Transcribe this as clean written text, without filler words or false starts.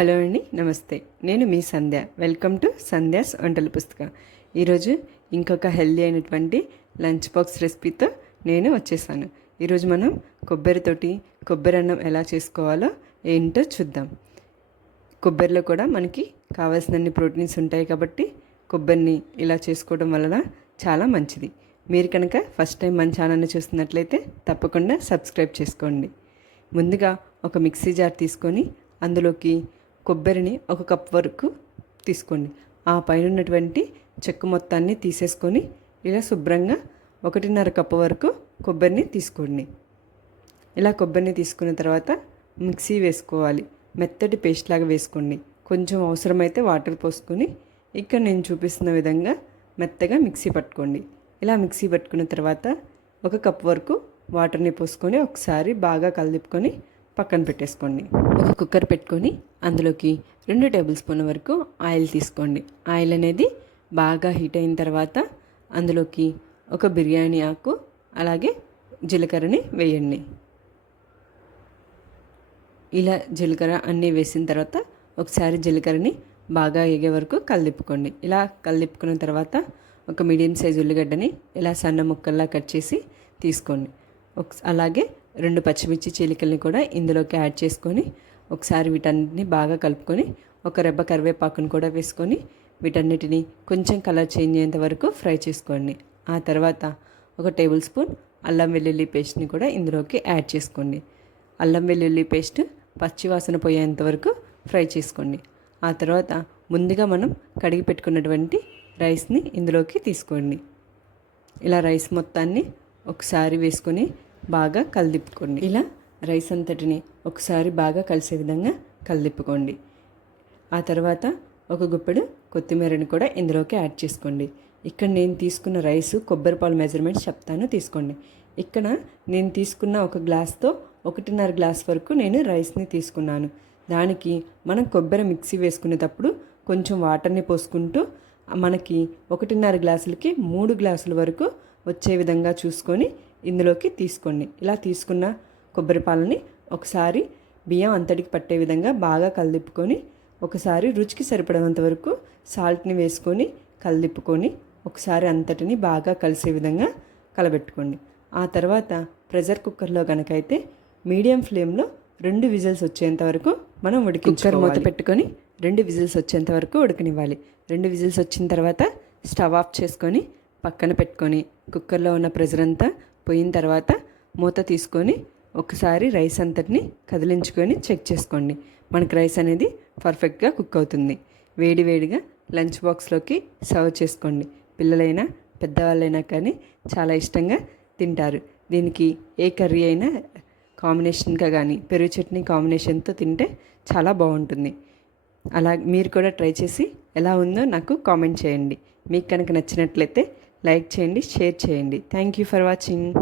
Hello అండి, నమస్తే. నేను మీ సంధ్య. వెల్కమ్ టు సంధ్యాస్ వంటల పుస్తకం. ఈరోజు ఇంకొక హెల్దీ అయినటువంటి లంచ్ బాక్స్ రెసిపీతో నేను వచ్చేసాను. ఈరోజు మనం కొబ్బరితోటి కొబ్బరి అన్నం ఎలా చేసుకోవాలో ఏంటో చూద్దాం. కొబ్బరిలో కూడా మనకి కావాల్సినన్ని ప్రోటీన్స్ ఉంటాయి కాబట్టి కొబ్బరిని ఇలా చేసుకోవడం వలన చాలా మంచిది. మీరు కనుక ఫస్ట్ టైం మన ఛానల్ని చూస్తున్నట్లయితే తప్పకుండా సబ్స్క్రైబ్ చేసుకోండి. ముందుగా ఒక మిక్సీ జార్ తీసుకొని అందులోకి కొబ్బరిని 1 కప్ వరకు తీసుకోండి. ఆ పైన ఉన్నటువంటి చెక్క మొత్తాన్ని తీసేసుకొని ఇలా శుభ్రంగా 1.5 కప్పు వరకు కొబ్బరిని తీసుకోండి. ఇలా కొబ్బరిని తీసుకున్న తర్వాత మిక్సీ వేసుకోవాలి. మెత్తటి పేస్ట్ లాగా వేసుకోండి. కొంచెం అవసరమైతే వాటర్ పోసుకొని ఇక్కడ నేను చూపిస్తున్న విధంగా మెత్తగా మిక్సీ పట్టుకోండి. ఇలా మిక్సీ పట్టుకున్న తర్వాత 1 కప్ వరకు వాటర్ని పోసుకొని ఒకసారి బాగా కలిపుకొని పక్కన పెట్టేసుకోండి. ఒక కుక్కర్ పెట్టుకొని అందులోకి 2 టేబుల్ స్పూన్ల వరకు ఆయిల్ తీసుకోండి. ఆయిల్ అనేది బాగా హీట్ అయిన తర్వాత అందులోకి ఒక బిర్యానీ ఆకు అలాగే జీలకర్రని వేయండి. ఇలా జీలకర్ర అన్నీ వేసిన తర్వాత ఒకసారి జీలకర్రని బాగా ఎగే వరకు కలిపుకోండి. ఇలా కలిపుకున్న తర్వాత ఒక మీడియం సైజు ఉల్లిగడ్డని ఇలా సన్న ముక్కల్లా కట్ చేసి తీసుకోండి. అలాగే 2 పచ్చిమిర్చి చీలికల్ని కూడా ఇందులోకి యాడ్ చేసుకొని ఒకసారి వీటన్నిటిని బాగా కలుపుకొని ఒక రెబ్బ కరివేపాకును కూడా వేసుకొని వీటన్నిటిని కొంచెం కలర్ చేంజ్ అయ్యేంత వరకు ఫ్రై చేసుకోండి. ఆ తర్వాత 1 టేబుల్ స్పూన్ అల్లం వెల్లుల్లి పేస్ట్ని కూడా ఇందులోకి యాడ్ చేసుకోండి. అల్లం వెల్లుల్లి పేస్ట్ పచ్చివాసన పోయేంత వరకు ఫ్రై చేసుకోండి. ఆ తర్వాత ముందుగా మనం కడిగి పెట్టుకున్నటువంటి రైస్ని ఇందులోకి తీసుకోండి. ఇలా రైస్ మొత్తాన్ని ఒకసారి వేసుకొని బాగా కలిదిప్పుకోండి. ఇలా రైస్ అంతటిని ఒకసారి బాగా కలిసే విధంగా కలిదిప్పుకోండి. ఆ తర్వాత ఒక గుప్పెడు కొత్తిమీరని కూడా ఇందులోకి యాడ్ చేసుకోండి. ఇక్కడ నేను తీసుకున్న రైసు కొబ్బరి పాలు మెజర్మెంట్స్ చెప్తాను, తీసుకోండి. ఇక్కడ నేను తీసుకున్న 1 గ్లాస్తో 1.5 గ్లాస్ వరకు నేను రైస్ని తీసుకున్నాను. దానికి మనం కొబ్బరి మిక్సీ వేసుకునేటప్పుడు కొంచెం వాటర్ని పోసుకుంటూ మనకి 1.5 గ్లాసులకి 3 గ్లాసుల వరకు వచ్చే విధంగా చూసుకొని ఇందులోకి తీసుకోండి. ఇలా తీసుకున్న కొబ్బరి పాలని ఒకసారి బియ్యం అంతటికి పట్టే విధంగా బాగా కలిదిప్పుకొని ఒకసారి రుచికి సరిపడేంత వరకు సాల్ట్ని వేసుకొని కలిదిప్పుకొని ఒకసారి అంతటిని బాగా కలిసే విధంగా కలబెట్టుకోండి. ఆ తర్వాత ప్రెషర్ కుక్కర్లో కనుకైతే మీడియం ఫ్లేమ్లో 2 విజిల్స్ వచ్చేంత వరకు మనం కుక్కర్ మూత పెట్టుకొని 2 విజిల్స్ వచ్చేంత వరకు ఉడకనివ్వాలి. 2 విజిల్స్ వచ్చిన తర్వాత స్టవ్ ఆఫ్ చేసుకొని పక్కన పెట్టుకొని కుక్కర్లో ఉన్న ప్రెషర్ అంతా పోయిన తర్వాత మూత తీసుకొని ఒకసారి రైస్ అంతటిని కదిలించుకొని చెక్ చేసుకోండి. మనకి రైస్ అనేది పర్ఫెక్ట్గా కుక్ అవుతుంది. వేడి వేడిగా లంచ్ బాక్స్లోకి సర్వ్ చేసుకోండి. పిల్లలైనా పెద్దవాళ్ళైనా కానీ చాలా ఇష్టంగా తింటారు. దీనికి ఏ కర్రీ అయినా కాంబినేషన్గా కానీ పెరుగు చట్నీ కాంబినేషన్తో తింటే చాలా బాగుంటుంది. అలా మీరు కూడా ట్రై చేసి ఎలా ఉందో నాకు కామెంట్ చేయండి. మీకు కనుక నచ్చినట్లయితే లైక్ చేయండి, షేర్ చేయండి. Thank you for watching.